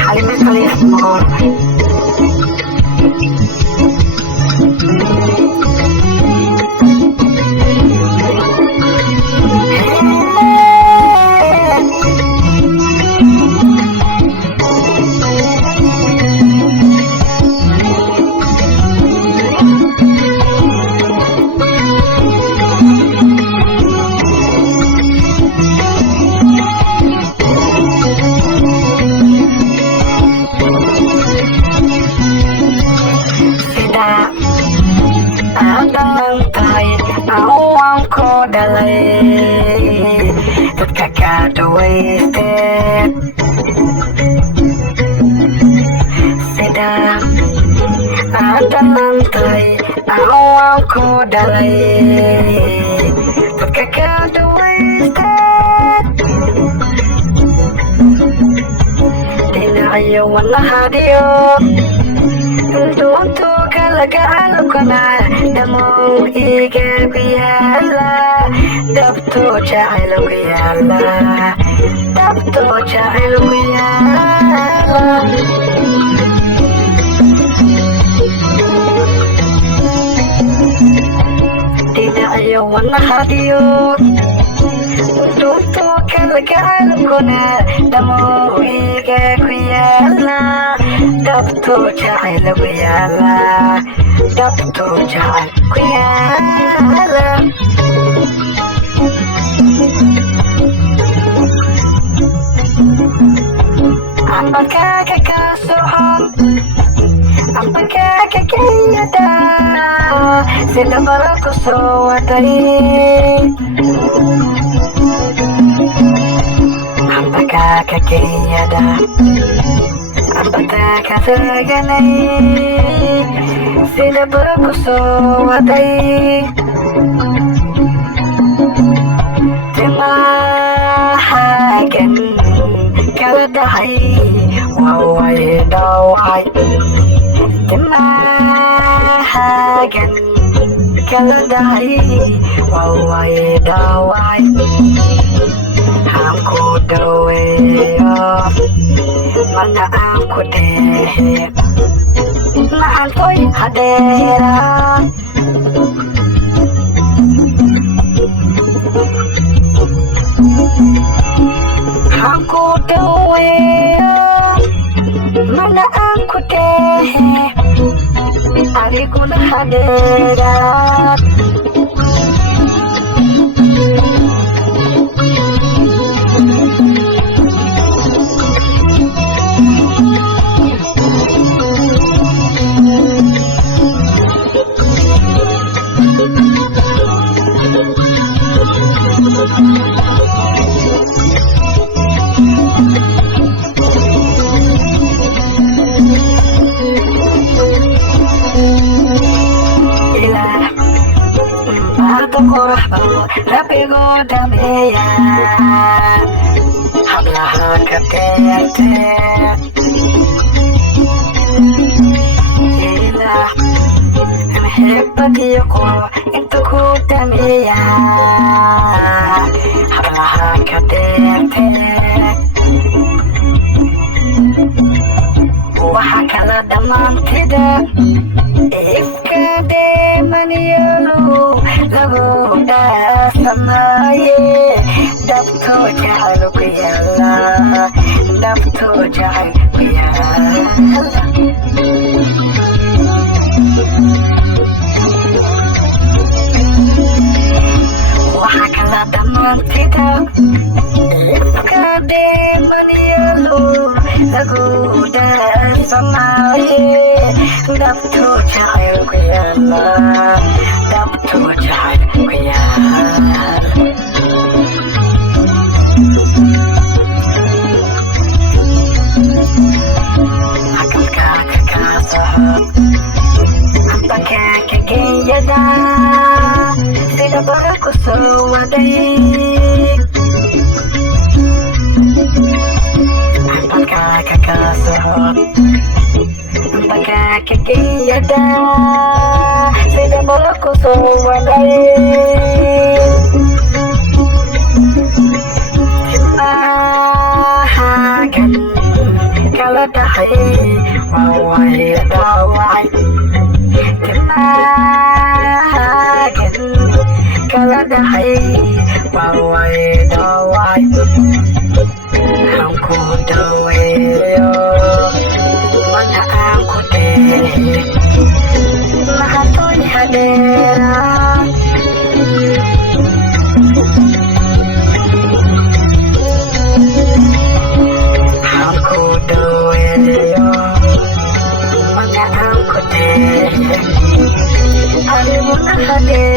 Xalime Khaliif Magool dadka ka dhawaysteed sida aad dhalantay waan ku dhalay dadka ka dhawaysteed dhinacyo walahadhiyo doonto kala gacalkana dhamow iga ku yaala dabto jacayl ku yaala dabto jacayl ku yaala dhinacyo walahadhiyo doonto kala gacalkana dhamow iga ku yaala dabto jacayl ku yaala dabto jacayl ku yaala ambakaaga ka socon ambakaaga kayada sida bala ku soo waday ambakaaga kayada ambakaaga taganay sida bala ku soo waday timahaagan kala dhacay way dhawacay timahaagan kala dhacay way dhawacay aan ku dhaweeyo mana aan ku dhehe macantoy hadeeraan aan ku dhaweeyo mana aan ku dhehe adiguna hadeeraan rabigoo dhameeya hablaha ka keente ilaah maxibadiyo qoro inta ku dhameeya hablaha ka deerte waxa kala dhammaantida ifka deemaniyalo lagu dhaasamaye dabto jacayl ku yaala dabto jacayl ku yaala waxa kala dhammaantida ifka deemaniyalo lagu dhaasamaye dabto jacayl ku yaala dabto jacayl ku yaala akalkaaga ka socod ambakaaga geeyada sida bala ku soo waday ambakaaga ka socod ambakaaga geeyada sida bala ku soo waday dhahay waa way dhaawacay timaagan kala dhahay waa way dhaawacay hanku dhaweeyo mana aan ku dhehe mahatoy hadeera Hade